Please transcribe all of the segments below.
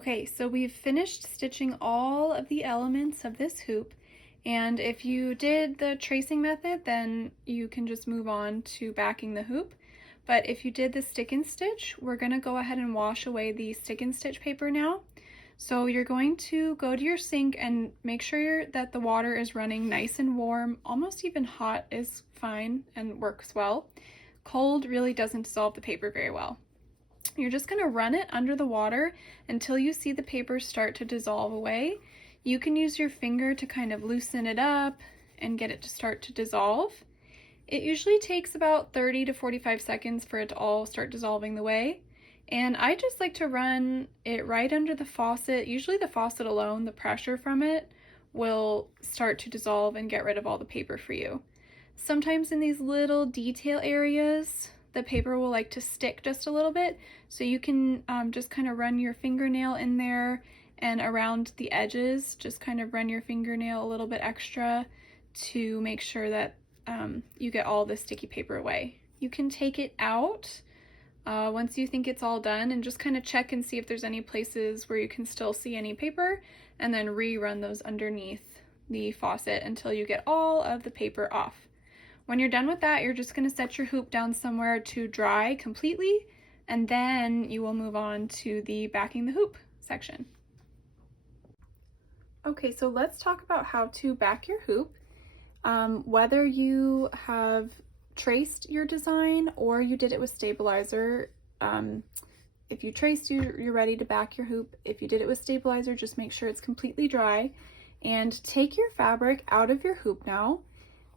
Okay, so we've finished stitching all of the elements of this hoop, and if you did the tracing method, then you can just move on to backing the hoop. But if you did the stick and stitch, we're going to go ahead and wash away the stick and stitch paper now. So you're going to go to your sink and make sure that the water is running nice and warm. Almost even hot is fine and works well. Cold really doesn't dissolve the paper very well. You're just going to run it under the water until you see the paper start to dissolve away. You can use your finger to kind of loosen it up and get it to start to dissolve. It usually takes about 30 to 45 seconds for it to all start dissolving away. And I just like to run it right under the faucet. Usually the faucet alone, the pressure from it will start to dissolve and get rid of all the paper for you. Sometimes in these little detail areas, the paper will like to stick just a little bit, so you can just kind of run your fingernail in there, and around the edges just kind of run your fingernail a little bit extra to make sure that you get all the sticky paper away. You can take it out once you think it's all done and just kind of check and see if there's any places where you can still see any paper, and then rerun those underneath the faucet until you get all of the paper off. When you're done with that, you're just going to set your hoop down somewhere to dry completely, and then you will move on to the backing the hoop section. Okay, so let's talk about how to back your hoop. Whether you have traced your design or you did it with stabilizer, if you traced, you're ready to back your hoop. If you did it with stabilizer, just make sure it's completely dry, and take your fabric out of your hoop now.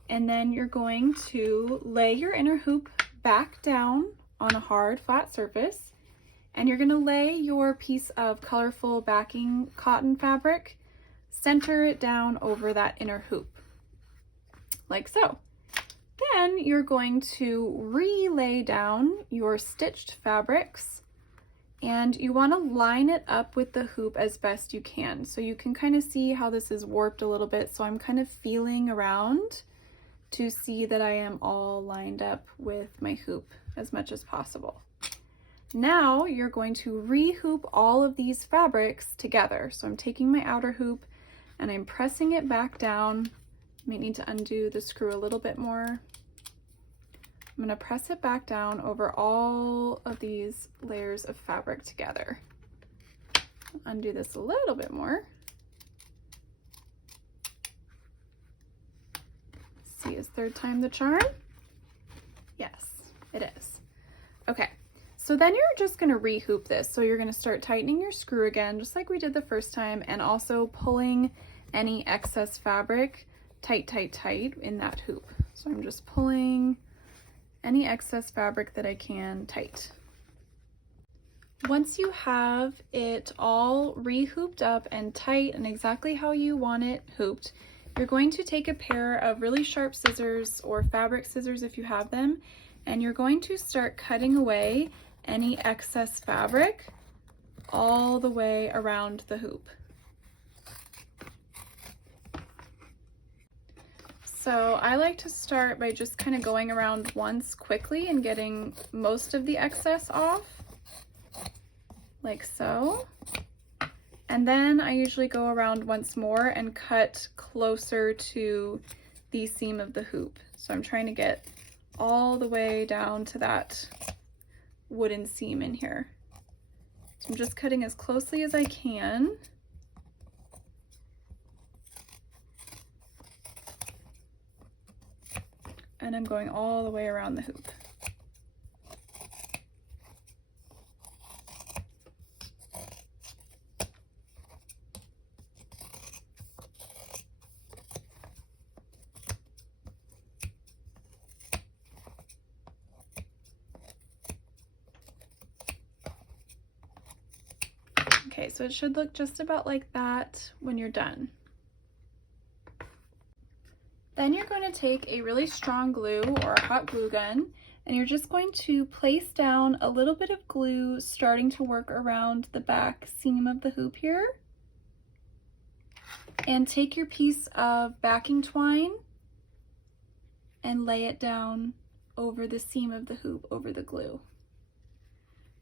And then you're going to lay your inner hoop back down on a hard, flat surface. And you're going to lay your piece of colorful backing cotton fabric, center it down over that inner hoop, like so. Then you're going to relay down your stitched fabrics, and you want to line it up with the hoop as best you can. So you can kind of see how this is warped a little bit, so I'm kind of feeling around to see that I am all lined up with my hoop as much as possible. Now you're going to re-hoop all of these fabrics together. So I'm taking my outer hoop and I'm pressing it back down. I might need to undo the screw a little bit more. I'm going to press it back down over all of these layers of fabric together. Undo this a little bit more. See, is third time the charm? Yes, it is. Okay, so then you're just going to re-hoop this. So you're going to start tightening your screw again, just like we did the first time, and also pulling any excess fabric tight, tight, tight in that hoop. So I'm just pulling any excess fabric that I can tight. Once you have it all re-hooped up and tight and exactly how you want it hooped, you're going to take a pair of really sharp scissors, or fabric scissors if you have them, and you're going to start cutting away any excess fabric all the way around the hoop. So I like to start by just kind of going around once quickly and getting most of the excess off, like so. And then I usually go around once more and cut closer to the seam of the hoop. So I'm trying to get all the way down to that wooden seam in here. So I'm just cutting as closely as I can. And I'm going all the way around the hoop. Okay, so it should look just about like that when you're done. Then you're going to take a really strong glue or a hot glue gun, and you're just going to place down a little bit of glue starting to work around the back seam of the hoop here. And take your piece of backing twine and lay it down over the seam of the hoop over the glue.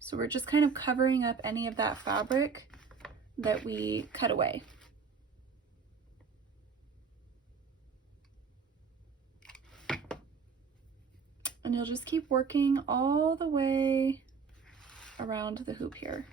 So we're just kind of covering up any of that fabric that we cut away. And you'll just keep working all the way around the hoop here.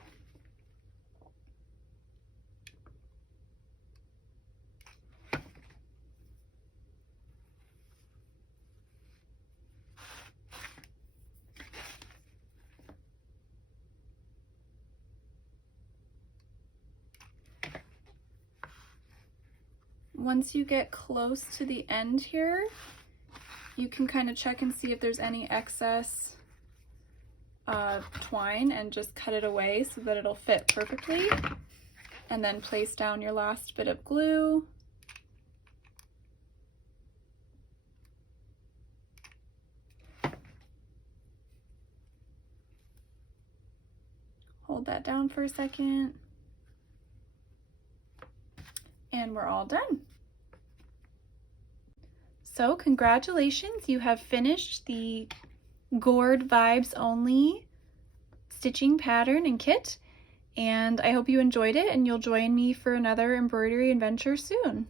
Once you get close to the end here, you can kind of check and see if there's any excess twine and just cut it away so that it'll fit perfectly. And then place down your last bit of glue. Hold that down for a second. And we're all done. So congratulations, you have finished the Gourd Vibes Only stitching pattern and kit, and I hope you enjoyed it and you'll join me for another embroidery adventure soon.